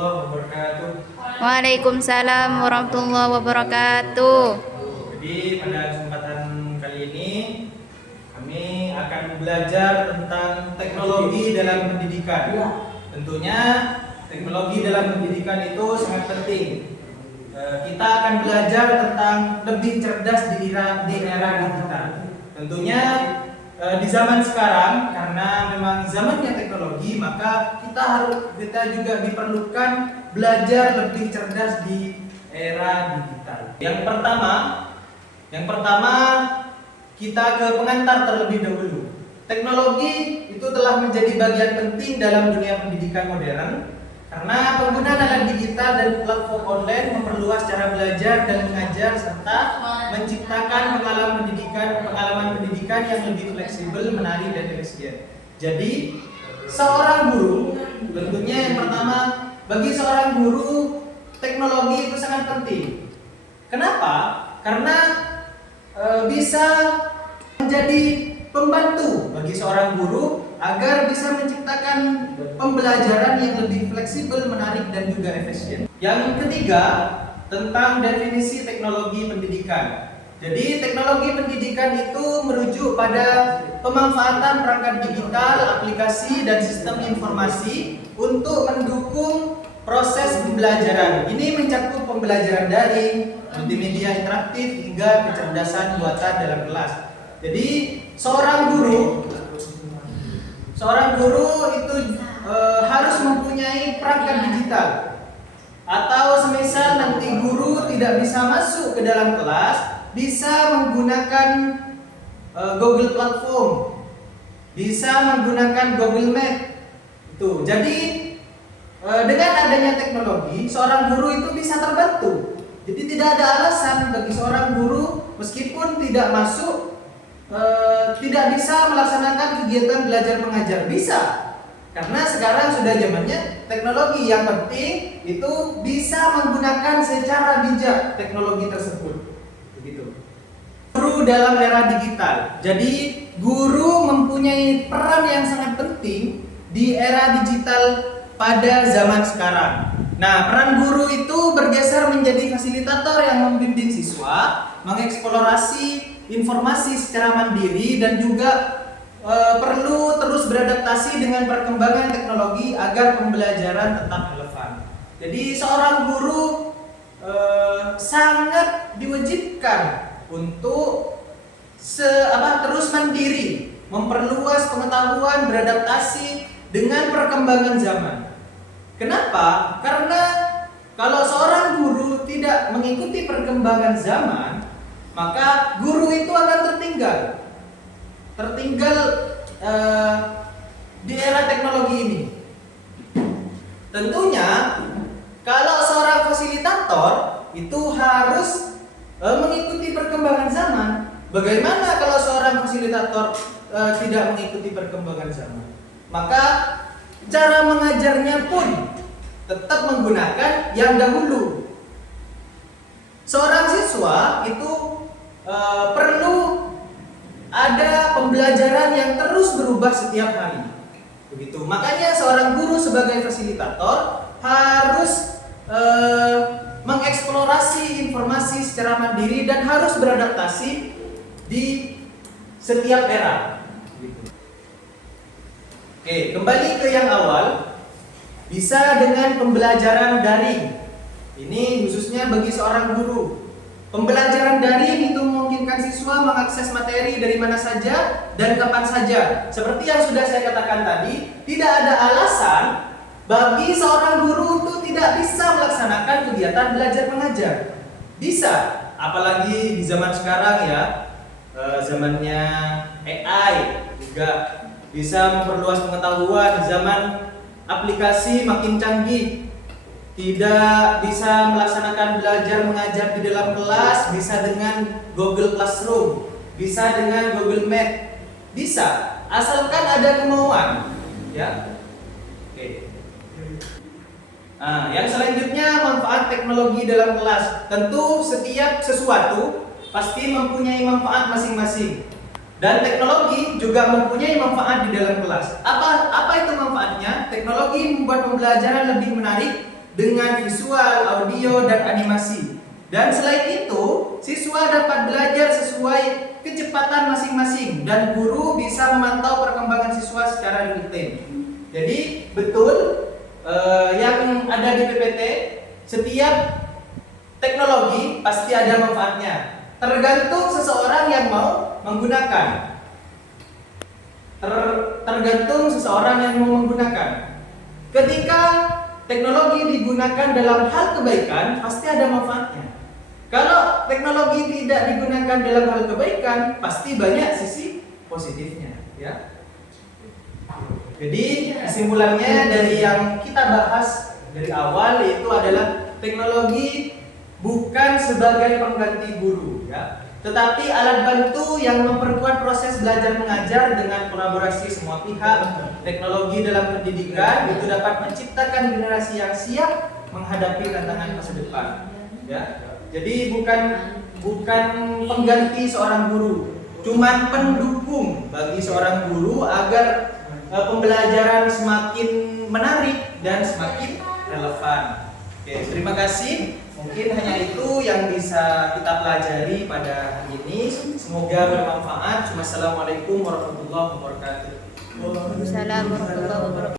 warahmatullahi wabarakatuh. Waalaikumsalam warahmatullahi wabarakatuh. Jadi pada kesempatan kali ini kami akan belajar tentang teknologi dalam pendidikan. Tentunya teknologi dalam pendidikan itu sangat penting. Kita akan belajar tentang lebih cerdas di era digital. Tentunya di zaman sekarang, karena memang zamannya teknologi, maka kita juga diperlukan belajar lebih cerdas di era digital. Yang pertama kita ke pengantar terlebih dahulu. Teknologi itu telah menjadi bagian penting dalam dunia pendidikan modern karena penggunaan alat digital dan platform online memperluas cara belajar dan mengajar serta menciptakan pengalaman pendidikan yang lebih fleksibel, menarik dan efisien. Jadi, seorang guru, tentunya yang pertama, bagi seorang guru teknologi itu sangat penting. Kenapa? Karena bisa menjadi pembantu bagi seorang guru agar bisa menciptakan pembelajaran yang lebih fleksibel, menarik dan juga efisien. Yang ketiga, tentang definisi teknologi pendidikan. Jadi teknologi pendidikan itu merujuk pada pemanfaatan perangkat digital, aplikasi dan sistem informasi untuk mendukung proses pembelajaran. Ini mencakup pembelajaran daring, multimedia interaktif hingga kecerdasan buatan dalam kelas. Jadi seorang guru itu harus mempunyai perangkat digital. Atau semisal nanti guru tidak bisa masuk ke dalam kelas, bisa menggunakan Google Platform, bisa menggunakan Google Meet. Itu. Jadi dengan adanya teknologi, seorang guru itu bisa terbantu. Jadi tidak ada alasan bagi seorang guru meskipun tidak masuk, tidak bisa melaksanakan kegiatan belajar mengajar. Bisa. Karena sekarang sudah zamannya teknologi. Yang penting itu bisa menggunakan secara bijak teknologi tersebut. Begitu. Guru dalam era digital. Jadi guru mempunyai peran yang sangat penting di era digital pada zaman sekarang. Nah, peran guru itu bergeser menjadi fasilitator yang membimbing siswa, mengeksplorasi informasi secara mandiri dan juga perlu terus beradaptasi dengan perkembangan teknologi agar pembelajaran tetap relevan. Jadi seorang guru sangat diwajibkan untuk terus mandiri, memperluas pengetahuan, beradaptasi dengan perkembangan zaman. Kenapa? Karena kalau seorang guru tidak mengikuti perkembangan zaman, maka guru itu akan tertinggal di era teknologi ini. Tentunya kalau seorang fasilitator itu harus mengikuti perkembangan zaman. Bagaimana kalau seorang fasilitator tidak mengikuti perkembangan zaman? Maka cara mengajarnya pun tetap menggunakan yang dahulu. Seorang siswa itu perlu ada pembelajaran yang terus berubah setiap hari. Begitu. Makanya seorang guru sebagai fasilitator harus mengeksplorasi informasi secara mandiri dan harus beradaptasi di setiap era. Begitu. Oke, kembali ke yang awal, bisa dengan pembelajaran daring. Ini khususnya bagi seorang guru. Pembelajaran daring itu memungkinkan siswa mengakses materi dari mana saja dan kapan saja. Seperti yang sudah saya katakan tadi, tidak ada alasan bagi seorang guru untuk tidak bisa melaksanakan kegiatan belajar mengajar. Bisa, apalagi di zaman sekarang ya, zamannya AI juga bisa memperluas pengetahuan, zaman aplikasi makin canggih. Tidak bisa melaksanakan belajar mengajar di dalam kelas, bisa dengan Google Classroom, bisa dengan Google Meet, bisa, asalkan ada kemauan, ya. Oke. Nah, yang selanjutnya manfaat teknologi dalam kelas. Tentu setiap sesuatu pasti mempunyai manfaat masing-masing. Dan teknologi juga mempunyai manfaat di dalam kelas. Apa itu manfaatnya? Teknologi membuat pembelajaran lebih menarik dengan visual, audio, dan animasi. Dan selain itu, siswa dapat belajar sesuai kecepatan masing-masing dan guru bisa memantau perkembangan siswa secara real time. Jadi betul yang ada di PPT, setiap teknologi pasti ada manfaatnya. Tergantung seseorang yang mau menggunakan. Tergantung seseorang yang mau menggunakan. Ketika teknologi digunakan dalam hal kebaikan, pasti ada manfaatnya. Kalau teknologi tidak digunakan dalam hal kebaikan, pasti banyak sisi positifnya, ya. Jadi kesimpulannya dari yang kita bahas dari awal yaitu adalah teknologi bukan sebagai pengganti guru, ya, tetapi alat bantu yang memperkuat proses belajar mengajar dengan kolaborasi semua pihak. Teknologi dalam pendidikan itu dapat menciptakan generasi yang siap menghadapi tantangan masa depan, ya. Jadi bukan pengganti seorang guru, cuman pendukung bagi seorang guru agar pembelajaran semakin menarik dan semakin relevan. Oke, terima kasih. Mungkin hanya itu yang bisa kita pelajari pada hari ini. Semoga bermanfaat. Wassalamualaikum warahmatullahi wabarakatuh. Waalaikumsalam warahmatullahi wabarakatuh.